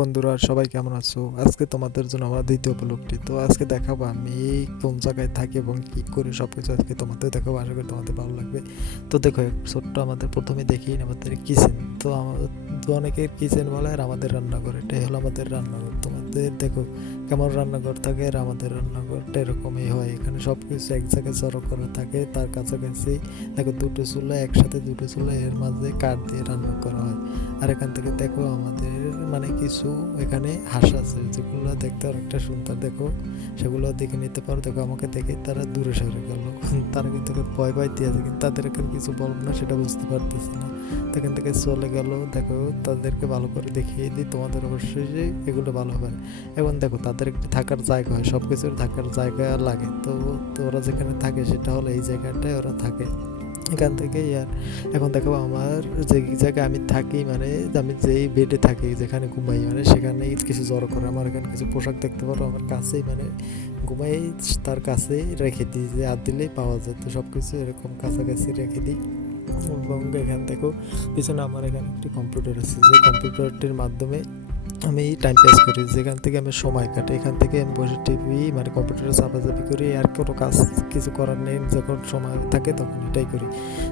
বন্ধুরা, সবাই কেমন আছো? আজকে তোমাদের জন্য আমার দ্বিতীয় ব্লগটি। তো আজকে দেখাবো আমি কোন জায়গায় থাকি এবং কি করি, সবকিছু আজকে তোমাদের দেখাবো। আশা করি তোমাদের ভালো লাগবে। তো দেখো, ছোট্ট আমাদের প্রথমে দেখি আমাদের কিচেন। তো আমাদের অনেকের কিচেন বলে, আর আমাদের রান্নাঘর, এটাই হলো আমাদের রান্নাঘর। তোমাদের দেখো কেমন রান্নাঘর থাকে, আর আমাদের রান্নাঘরটা এরকমই হয়। এখানে সব কিছু এক জায়গায় জড়ো করা থাকে, তার কাছাকাছি দেখো দুটো চুলা, একসাথে দুটো চুলা, এর মাঝে কাঠ দিয়ে রান্না করা হয়। আর এখান থেকে দেখো আমাদের মানে কিছু এখানে হাঁস আছে, যেগুলো দেখতে অনেকটা সুন্দর। দেখো সেগুলো দেখে নিতে পারো। দেখো আমাকে দেখে তারা দূরে সরে গেল। তারা কিন্তু ভয় ভয় দিয়েছে, কিন্তু তাদের এখানে কিছু বলবো না, সেটা বুঝতে পারতেছে না। তো এখান থেকে চলে গেল। দেখো তাদেরকে ভালো করে দেখিয়ে দিই, তোমাদের অবশ্যই যে এগুলো ভালো হবে। এবং দেখো তাদের একটি থাকার জায়গা হয়, সব কিছুর থাকার জায়গা লাগে। তো ওরা যেখানে থাকে সেটা হলো এই জায়গাটায় ওরা থাকে। এখান থেকে আর এখন দেখো আমার যে জায়গায় আমি থাকি, মানে আমি যেই বেডে থাকি, যেখানে ঘুমাই, মানে সেখানেই কিছু জড়ো করে। আমার এখানে কিছু পোশাক দেখতে পারো আমার কাছেই, মানে ঘুমাই তার কাছেই রেখে দিই, যে হাত দিলেই পাওয়া যায়। তো সব কিছু এরকম কাছাকাছি রেখে দিই। এবং এখান থেকেও পিছনে আমার এখানে একটি কম্পিউটার আছে, যে কম্পিউটারটির মাধ্যমে আমি টাইম পাস করি, যেখান থেকে আমি সময় কাটে। এখান থেকে আমি বসে টিভি মানে কম্পিউটারে চাপাচাপি করি, আর কোনো কাজ কিছু করার নেই, যখন সময় থাকে তখন এটাই করি।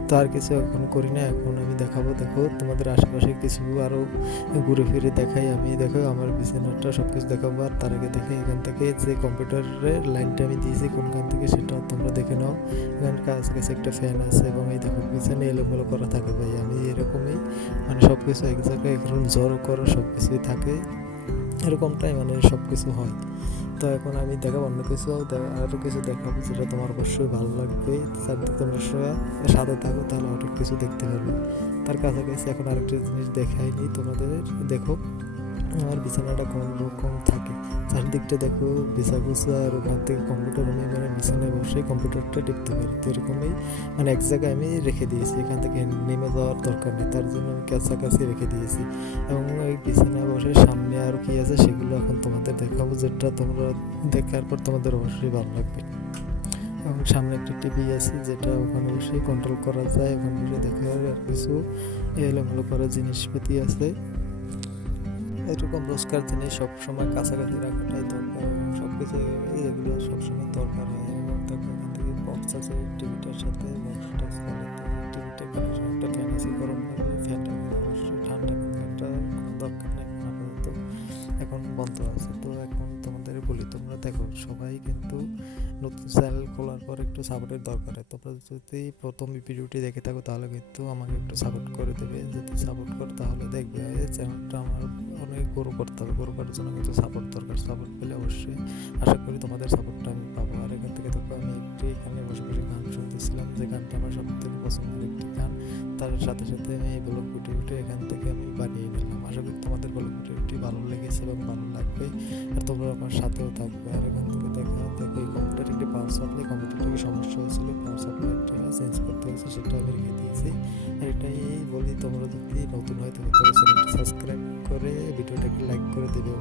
তো আর কিছু এখন করি না। এখন আমি দেখাবো, দেখো তোমাদের আশেপাশে কিছু আরও ঘুরে ফিরে দেখাই। আমি দেখো আমার বিছানাটা সব কিছু দেখাবো, আর তার আগে দেখে এখান থেকে যে কম্পিউটারের লাইনটা আমি দিয়েছি কোনখান থেকে, সেটা তোমরা দেখে নাও। এখানে কাছাকাছি একটা ফ্যান আছে, এবং এই দেখো বিছানা এলোমেলো করা থাকে। ভাই আমি এরকমই, মানে সব কিছু এক জায়গায় এখন জড়ো করা সব কিছুই থাকে, এরকমটাই মানে সব কিছু হয়। তো এখন আমি দেখাবো অন্য কিছু, আরও কিছু দেখাবো যেটা তোমার অবশ্যই ভালো লাগবে। চারদিকে তোমরা সাথে থাকো, তাহলে অনেক কিছু দেখতে পারবে। তার কাছাকাছি এখন আরেকটা জিনিস দেখাইনি তোমাদের। দেখো আমার বিছানাটা কোন রকম থাকে, চারদিকটা দেখো বিছা গুছা, আর ওখান থেকে কম্পিউটার আমি মানে বিছানায় বসে কম্পিউটারটা টিপতে পারি। তো এরকমই মানে এক জায়গায় আমি রেখে দিয়েছি, এখান থেকে নেমে যাওয়ার দরকার নেই, তার জন্য আমি কাছাকাছি রেখে দিয়েছি। এবং ওই বিছানায় বসে সামনে আর কি আছে সেগুলো এখন তোমাদের দেখাবো, যেটা তোমরা দেখার পর তোমাদের অবশ্যই ভালো লাগবে। এবং সামনে একটা টিভি আছে, যেটা ওখানে বসে কন্ট্রোল করা যায়। ওখানে বসে দেখার আর কিছু এলোমেলো করার জিনিসপাতি আছে। এরকম রোজকার জিনিস সবসময় কাছাকাছি রাখাটাই দরকার, এবং সব কিছু এগুলো সবসময় দরকার হয়। এবং তারপর এখান থেকে বক্স আছে টিভিটার সাথে, বক্সটা চলে। তো টিভিটার কানেকশন একটা ফ্যান আছে, গরম লাগলে ফ্যানটা কিন্তু অবশ্যই ঠান্ডা, কিন্তু একটা কোনো দরকার নেই এখন আপাতত, এখন বন্ধ আছে। তো এখন তোমাদের বলি, তোমরা দেখো সবাই কিন্তু নতুন চ্যানেল খোলার পর একটু সাপোর্টের দরকার হয়। তোমরা যদি প্রথম ভিডিওটি দেখে থাকো তাহলে কিন্তু আমাকে একটু সাপোর্ট করে দেবে। যদি সাপোর্ট করো তাহলে দেখবে এই চ্যানেলটা আমার অনেক গ্রো করতে হবে। গ্রো করার জন্য কিন্তু সাপোর্ট দরকার। সাপোর্ট পেলে অবশ্যই আশা করি তোমাদের সাপোর্টটা আমি পাবো। আর এখান থেকে দেখো আমি একটি এখানে বসে বসে গান শুনতেছিলাম, যে গানটা আমার সব থেকে পছন্দের একটি গান। তার সাথে সাথে আমি এই ব্লগ ভিডিওটি এখান থেকে আমি বানিয়ে নিলাম। আশা করি তোমাদের ব্লগ ভিডিওটি ভালো লেগেছে এবং ভালো লাগবে, আর তোমরা আমার সাথেও থাকবে। আর এখান থেকে দেখো এই কম্পিউটার একটি পাওয়ার সাপ্লাই, কম্পিউটারটি সমস্যা হয়েছিল, পাওয়ার সাপ্লাইটা চেঞ্জ করতে হয়েছে, সেটা আমি রেখে দিয়েছি। আর এটাই বলি, তোমরা যদি নতুন হয় তাহলে চ্যানেলটি সাবস্ক্রাইব করে ভিডিওটাকে লাইক করে দেবে।